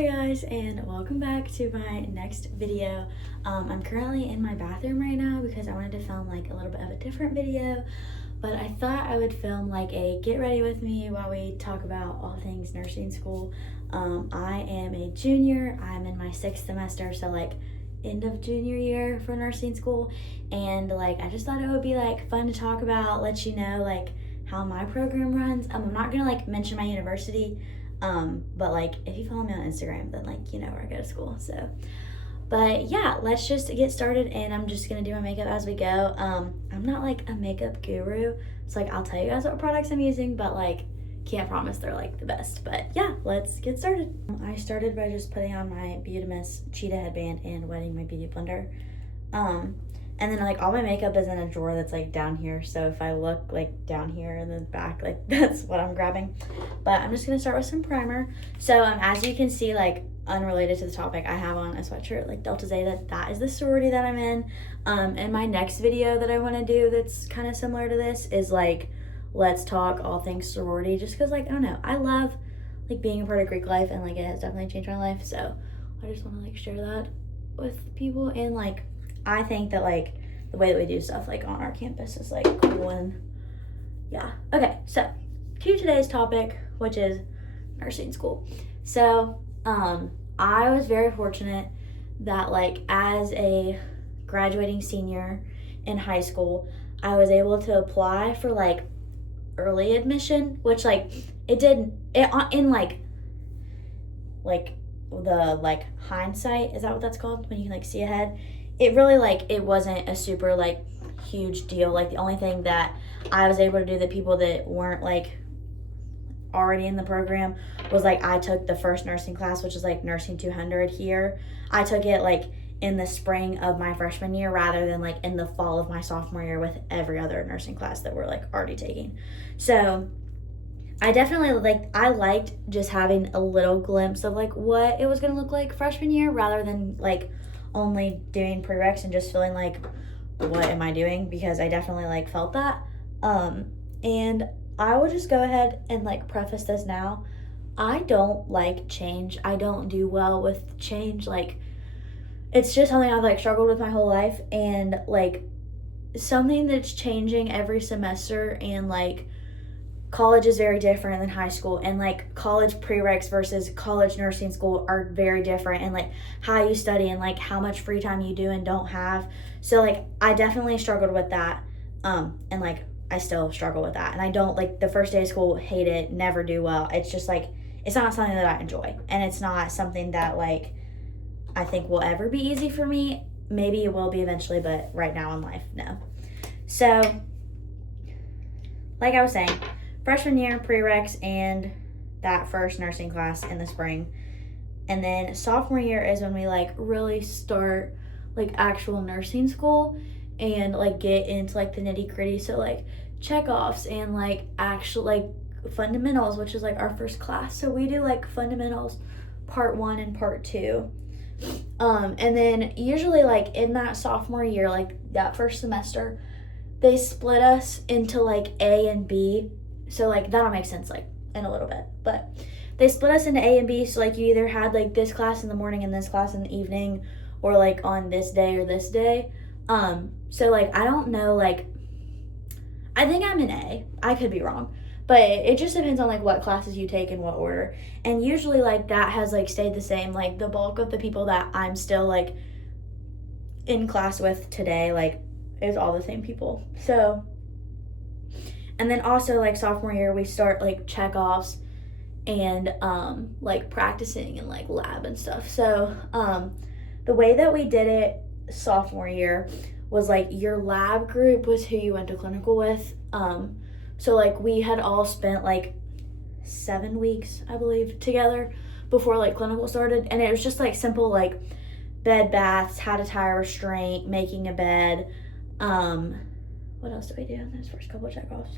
Hi guys, and welcome back to my next video. I'm currently in my bathroom right now because I wanted to film like a little bit of a different video, but I thought I would film like a get ready with me while we talk about all things nursing school. I am a junior. I'm in my 6th semester, so like end of junior year for nursing school, and like I just thought it would be like fun to talk about, let you know like how my program runs. I'm not gonna like mention my university, but like if you follow me on Instagram, then like you know where I go to school. So but yeah, let's just get started, and I'm just gonna do my makeup as we go. I'm not like a makeup guru, so like I'll tell you guys what products I'm using, but like can't promise they're like the best. But yeah, let's get started. I started by just putting on my Voluminous cheetah headband and wetting my beauty blender. And then like all my makeup is in a drawer that's like down here, so if I look like down here in the back, like that's what I'm grabbing. But I'm just gonna start with some primer. So as you can see, like unrelated to the topic, I have on a sweatshirt like Delta Zeta. That is the sorority that I'm in. And my next video that I want to do that's kind of similar to this is like let's talk all things sorority, just because like I don't know, I love like being a part of Greek life, and like it has definitely changed my life, so I just want to like share that with people. And like I think that like the way that we do stuff like on our campus is like cool, and yeah. Okay, so to today's topic, which is nursing school. So I was very fortunate that like as a graduating senior in high school, I was able to apply for like early admission, which like it in like the like hindsight, is that what that's called, when you can like see ahead? It really like it wasn't a super like huge deal. Like the only thing that I was able to do that people that weren't like already in the program was like I took the first nursing class, which is like nursing 200 here. I took it like in the spring of my freshman year rather than like in the fall of my sophomore year with every other nursing class that we're like already taking. So I definitely I liked just having a little glimpse of like what it was gonna look like freshman year rather than like only doing prereqs and just feeling like what am I doing, because I definitely like felt that. And I will just go ahead and like preface this now. I don't like change. I don't do well with change. Like it's just something I've like struggled with my whole life, and like something that's changing every semester, and like college is very different than high school, and like college prereqs versus college nursing school are very different, and like how you study and like how much free time you do and don't have. So like I definitely struggled with that, and like I still struggle with that, and I don't like the first day of school, hate it, never do well. It's just like it's not something that I enjoy, and it's not something that like I think will ever be easy for me. Maybe it will be eventually, but right now in life, no. So like I was saying, freshman year prereqs and that first nursing class in the spring, and then sophomore year is when we like really start like actual nursing school and like get into like the nitty gritty. So like check-offs and like actual like fundamentals, which is like our first class. So we do like fundamentals part 1 and part 2. And then usually like in that sophomore year, like that first semester, they split us into like A and B. So like that'll make sense like in a little bit, but they split us into A and B. So like you either had like this class in the morning and this class in the evening, or like on this day or this day. So like I don't know, like I think I'm in A. I could be wrong, but it just depends on like what classes you take in what order. And usually like that has like stayed the same. Like the bulk of the people that I'm still like in class with today like is all the same people. So, and then also like sophomore year we start like check-offs and like practicing and like lab and stuff. So the way that we did it sophomore year was like your lab group was who you went to clinical with. So like we had all spent like 7 weeks, I believe, together before like clinical started, and it was just like simple like bed baths, how to tie a restraint, making a bed. What else did we do in those first couple of check-offs?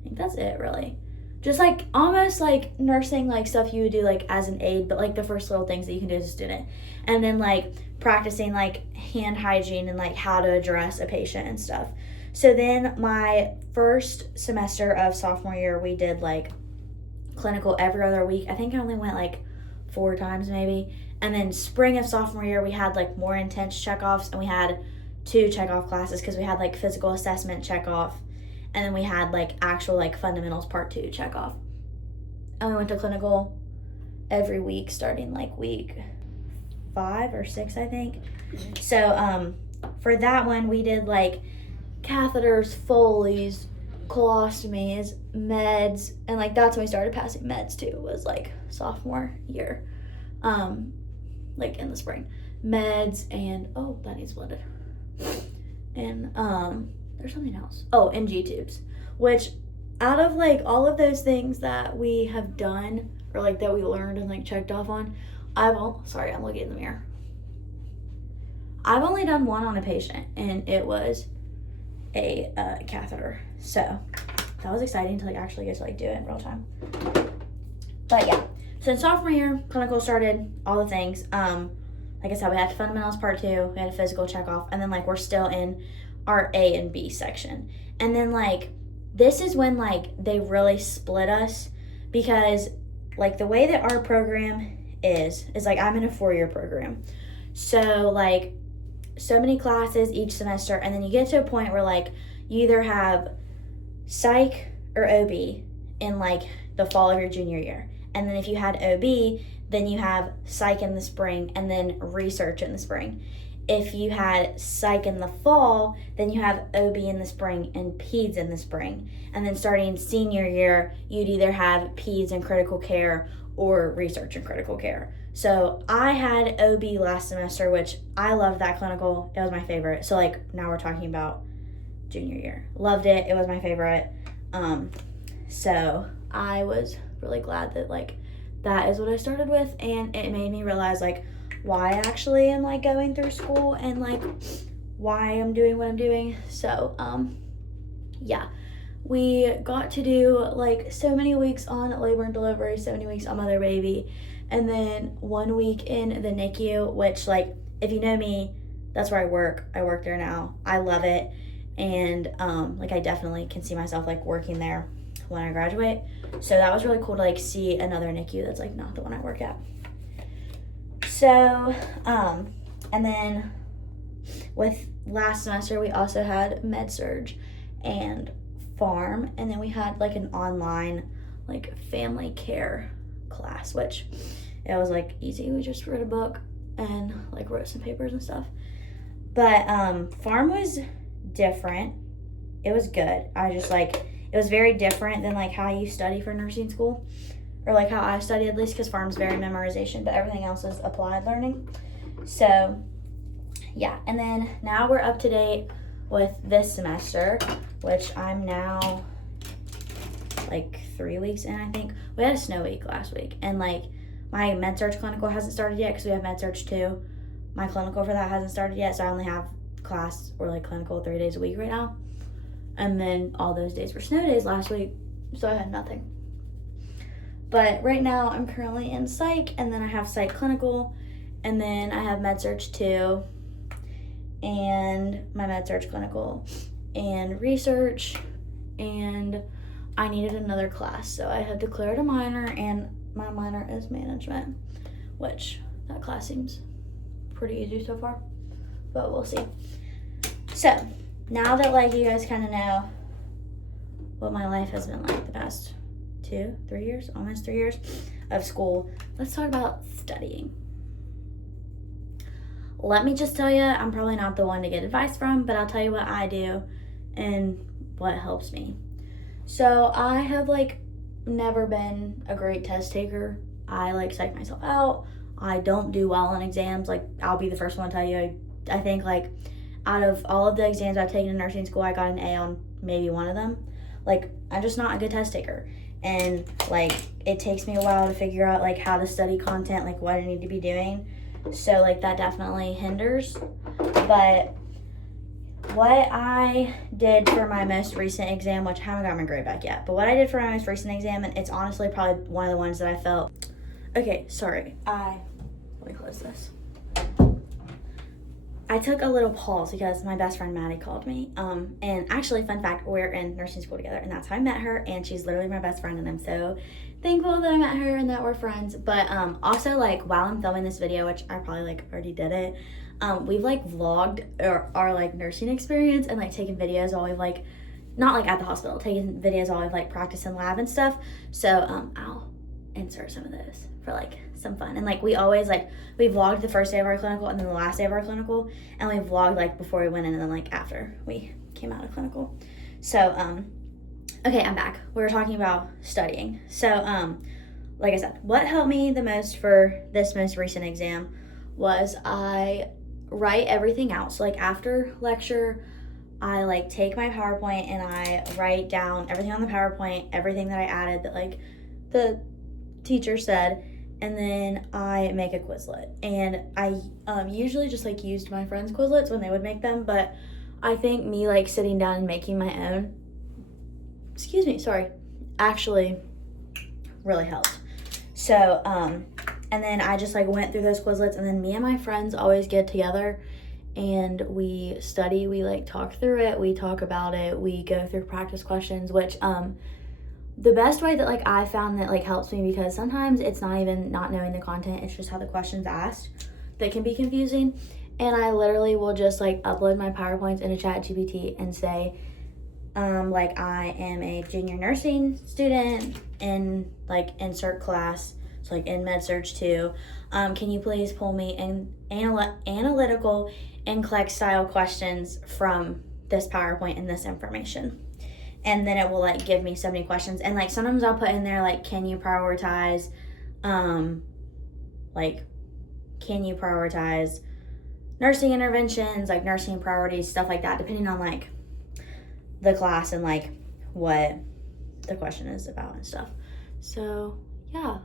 I think that's it, really. Just like almost like nursing like stuff you would do like as an aide, but like the first little things that you can do as a student. And then like practicing like hand hygiene and like how to address a patient and stuff. So then my first semester of sophomore year, we did like clinical every other week. I think I only went like 4 times maybe. And then spring of sophomore year, we had like more intense check-offs, and we had 2 check-off classes because we had like physical assessment check-off, and then we had like actual like fundamentals part 2 check-off. And we went to clinical every week starting like week 5 or 6, I think. So for that one, we did like catheters, Foleys, colostomies, meds, and like that's when we started passing meds too, was like sophomore year, like in the spring. Meds and, oh, that needs blended. And there's something else. Oh, and G tubes, which out of like all of those things that we have done or like that we learned and like checked off on, sorry, I'm looking in the mirror. I've only done one on a patient, and it was a catheter. So that was exciting to like actually get to like do it in real time. But yeah, so in sophomore year, clinical started, all the things. Like I said, we had fundamentals part 2, we had a physical check off, and then like we're still in our A and B section. And then like this is when like they really split us, because like the way that our program is like I'm in a 4-year program. So like so many classes each semester, and then you get to a point where like you either have psych or OB in like the fall of your junior year. And then if you had OB, then you have psych in the spring and then research in the spring. If you had psych in the fall, then you have OB in the spring and peds in the spring. And then starting senior year, you'd either have peds and critical care or research and critical care. So I had OB last semester, which I loved that clinical. It was my favorite. So like now we're talking about junior year. Loved it. It was my favorite. So I was really glad that like that is what I started with, and it made me realize like why I actually am like going through school and like why I'm doing what I'm doing. So yeah, we got to do like so many weeks on labor and delivery, so many weeks on mother baby, and then 1 week in the NICU, which like if you know me, that's where I work there now. I love it, and like I definitely can see myself like working there when I graduate. So that was really cool to like see another NICU that's like not the one I work at. So and then with last semester we also had med surg and farm, and then we had like an online like family care class, which it was like easy. We just read a book and like wrote some papers and stuff. But farm was different. It was good. It was very different than like how you study for nursing school, or like how I study at least, because farm's very memorization, but everything else is applied learning. So yeah, and then now we're up to date with this semester, which I'm now like 3 weeks in, I think. We had a snow week last week, and like my med surg clinical hasn't started yet because we have med surg 2. My clinical for that hasn't started yet, so I only have class or like clinical 3 days a week right now. And then all those days were snow days last week, so I had nothing. But right now I'm currently in psych, and then I have psych clinical, and then I have med surg 2 and my med surg clinical and research, and I needed another class, so I had declared a minor, and my minor is management, which that class seems pretty easy so far, but we'll see. So now that like you guys kind of know what my life has been like the past 2-3 years, almost 3 years of school, let's talk about studying. Let me just tell you, I'm probably not the one to get advice from, but I'll tell you what I do and what helps me. So I have like never been a great test taker. I like psych myself out. I don't do well on exams. Like I'll be the first one to tell you, I think like out of all of the exams I've taken in nursing school, I got an A on maybe one of them. Like I'm just not a good test taker, and like it takes me a while to figure out like how to study content, like what I need to be doing. So like that definitely hinders. But what I did for my most recent exam, which I haven't got my grade back yet, but what I did for my most recent exam, and it's honestly probably one of the ones that I felt, okay, sorry, let me close this. I took a little pause because my best friend Maddie called me. And actually, fun fact, we're in nursing school together, and that's how I met her. And she's literally my best friend, and I'm so thankful that I met her and that we're friends. But also, like, while I'm filming this video, which I probably like already did it, we've like vlogged our like nursing experience and like taken videos while we've like, not like at the hospital, taking videos while we've like practiced in lab and stuff. So I'll insert some of those for like some fun. And like we always like, we vlogged the first day of our clinical and then the last day of our clinical, and we vlogged like before we went in and then like after we came out of clinical. So okay, I'm back. We were talking about studying. So like I said, what helped me the most for this most recent exam was I write everything out. So like after lecture, I like take my PowerPoint and I write down everything on the PowerPoint, everything that I added that like the teacher said, and then I make a Quizlet. And I usually just like used my friends' Quizlets when they would make them, but I think me like sitting down and making my own, actually really helped. So and then I just like went through those Quizlets, and then me and my friends always get together and we study, we like talk through it, we talk about it, we go through practice questions, which the best way that like I found that like helps me, because sometimes it's not even not knowing the content, it's just how the question's asked that can be confusing. And I literally will just like upload my PowerPoints into ChatGPT and say like I am a junior nursing student in like insert class, so like in med-surg 2, can you please pull me in analytical and NCLEX style questions from this PowerPoint and this information. And then it will like give me so many questions. And like sometimes I'll put in there like, can you prioritize nursing interventions, like nursing priorities, stuff like that, depending on like the class and like what the question is about and stuff. So yeah,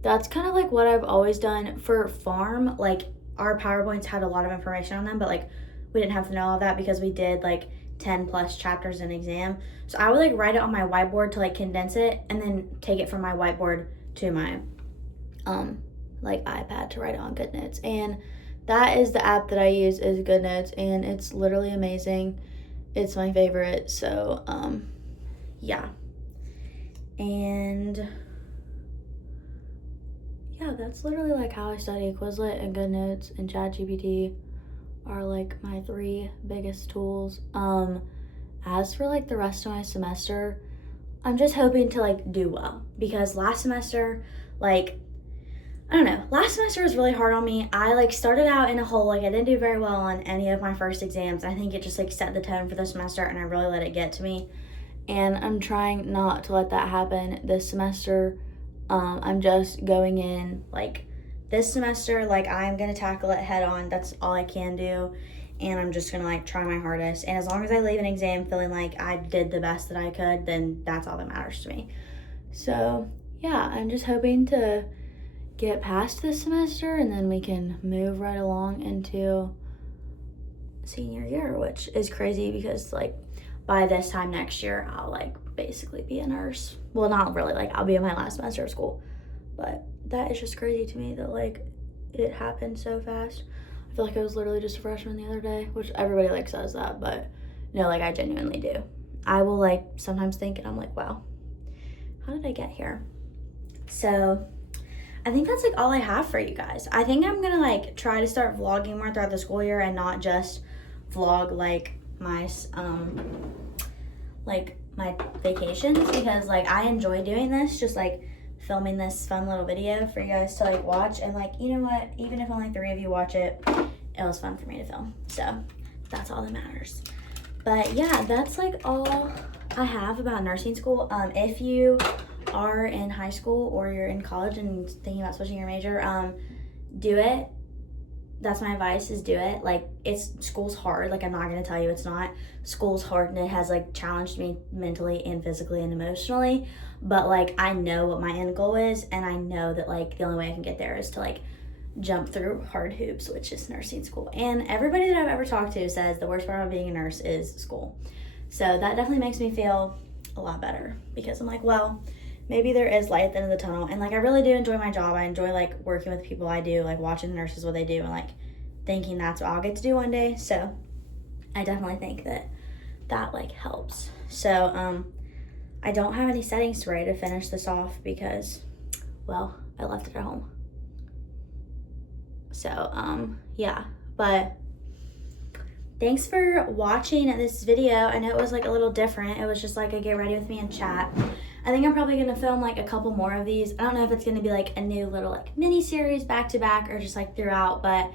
that's kind of like what I've always done for pharm. Like our PowerPoints had a lot of information on them, but like we didn't have to know all of that because we did like 10 plus chapters in exam. So I would like write it on my whiteboard to like condense it and then take it from my whiteboard to my like iPad to write it on GoodNotes. And that is the app that I use, is GoodNotes, and it's literally amazing. It's my favorite. So yeah. And yeah, that's literally like how I study. Quizlet and GoodNotes and ChatGPT are like my 3 biggest tools. As for like the rest of my semester, I'm just hoping to like do well, because last semester, like, I don't know, last semester was really hard on me. I like started out in a hole, like I didn't do very well on any of my first exams. I think it just like set the tone for the semester and I really let it get to me. And I'm trying not to let that happen this semester. I'm just going in like this semester, like I'm gonna tackle it head on. That's all I can do, and I'm just gonna like try my hardest. And as long as I leave an exam feeling like I did the best that I could, then that's all that matters to me. So yeah, I'm just hoping to get past this semester and then we can move right along into senior year, which is crazy because like by this time next year I'll like basically be a nurse. Well, not really, like I'll be in my last semester of school, but that is just crazy to me that like it happened so fast. I feel like I was literally just a freshman the other day, which everybody like says that, but no, like I genuinely do. I will like sometimes think and I'm like, wow, how did I get here? So I think that's like all I have for you guys. I think I'm gonna like try to start vlogging more throughout the school year and not just vlog like my vacations, because like I enjoy doing this, just like filming this fun little video for you guys to like watch. And like, you know what, even if only 3 of you watch it, it was fun for me to film. So that's all that matters. But yeah, that's like all I have about nursing school. If you are in high school or you're in college and thinking about switching your major, do it. That's my advice, is do it. Like, school's hard. Like, I'm not going to tell you it's not. School's hard, and it has, like, challenged me mentally and physically and emotionally. But, like, I know what my end goal is, and I know that, like, the only way I can get there is to, like, jump through hard hoops, which is nursing school. And everybody that I've ever talked to says the worst part about being a nurse is school. So that definitely makes me feel a lot better, because I'm like, well, maybe there is light at the end of the tunnel. And like, I really do enjoy my job. I enjoy like working with people I do, like watching the nurses, what they do, and like thinking that's what I'll get to do one day. So I definitely think that like helps. So I don't have any setting spray to finish this off because, well, I left it at home. So yeah, but thanks for watching this video. I know it was like a little different. It was just like a get ready with me and chat. I think I'm probably gonna film like a couple more of these. I don't know if it's gonna be like a new little like mini series back to back or just like throughout, but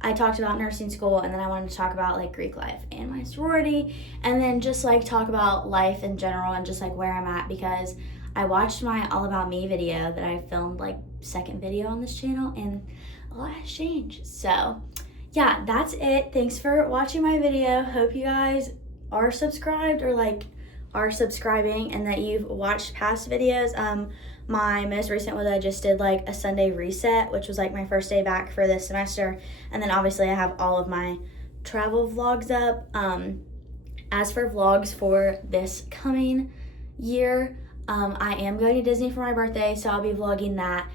I talked about nursing school, and then I wanted to talk about like Greek life and my sorority, and then just like talk about life in general and just like where I'm at, because I watched my All About Me video that I filmed, like second video on this channel, and a lot has changed. So yeah, that's it. Thanks for watching my video. Hope you guys are subscribed or like are subscribing and that you've watched past videos. My most recent was I just did like a Sunday reset, which was like my first day back for this semester. And then obviously I have all of my travel vlogs up. As for vlogs for this coming year, I am going to Disney for my birthday, so I'll be vlogging that.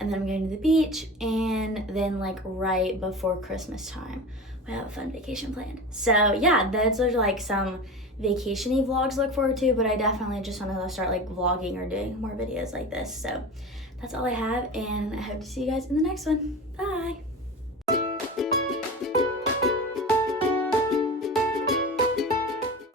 And then I'm going to the beach, and then like right before Christmas time, we have a fun vacation planned. So yeah, those are like some vacation-y vlogs to look forward to, but I definitely just want to start like vlogging or doing more videos like this. So that's all I have, and I hope to see you guys in the next one. Bye.